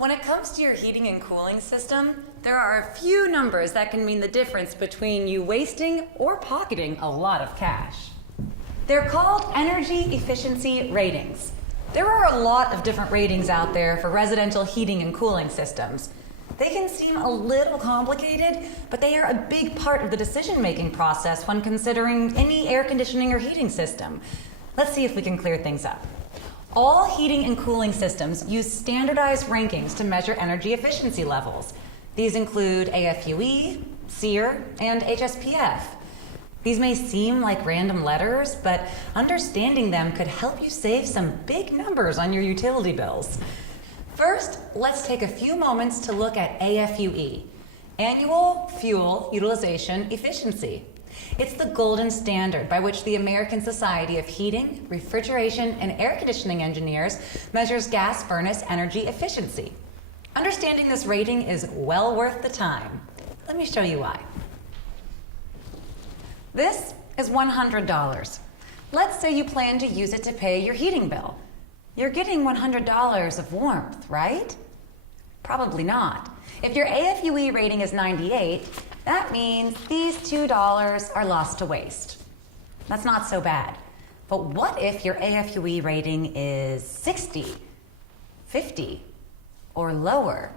When it comes to your heating and cooling system, there are a few numbers that can mean the difference between you wasting or pocketing a lot of cash. They're called energy efficiency ratings. There are a lot of different ratings out there for residential heating and cooling systems. They can seem a little complicated, but they are a big part of the decision-making process when considering any air conditioning or heating system. Let's see if we can clear things up. All heating and cooling systems use standardized rankings to measure energy efficiency levels. These include AFUE, SEER, and HSPF. These may seem like random letters, but understanding them could help you save some big numbers on your utility bills. First, let's take a few moments to look at AFUE, Annual Fuel Utilization Efficiency. It's the golden standard by which the American Society of Heating, Refrigeration, and Air Conditioning Engineers measures gas furnace energy efficiency. Understanding this rating is well worth the time. Let me show you why. This is $100. Let's say you plan to use it to pay your heating bill. You're getting $100 of warmth, right? Probably not. If your AFUE rating is 98, that means these $2 are lost to waste. That's not so bad. But what if your AFUE rating is 60, 50, or lower?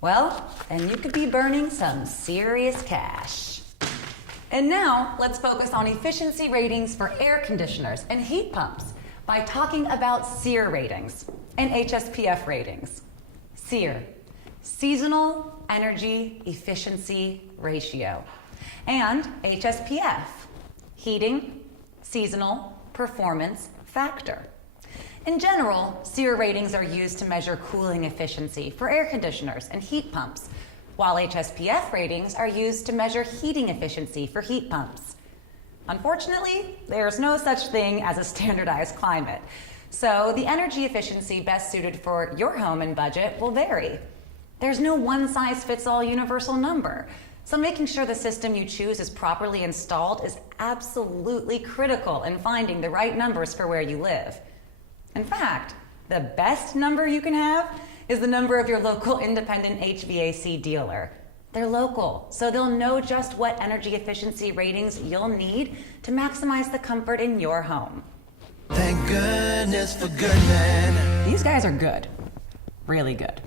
Well, then you could be burning some serious cash. And now, let's focus on efficiency ratings for air conditioners and heat pumps by talking about SEER ratings and HSPF ratings. SEER, Seasonal Energy Efficiency Ratio, and HSPF, Heating Seasonal Performance Factor. In general, SEER ratings are used to measure cooling efficiency for air conditioners and heat pumps, while HSPF ratings are used to measure heating efficiency for heat pumps. Unfortunately, there's no such thing as a standardized climate, so the energy efficiency best suited for your home and budget will vary. There's no one-size-fits-all universal number, so making sure the system you choose is properly installed is absolutely critical in finding the right numbers for where you live. In fact, the best number you can have is the number of your local independent HVAC dealer. They're local, so they'll know just what energy efficiency ratings you'll need to maximize the comfort in your home. Thank goodness for Goodman. These guys are good. Really good.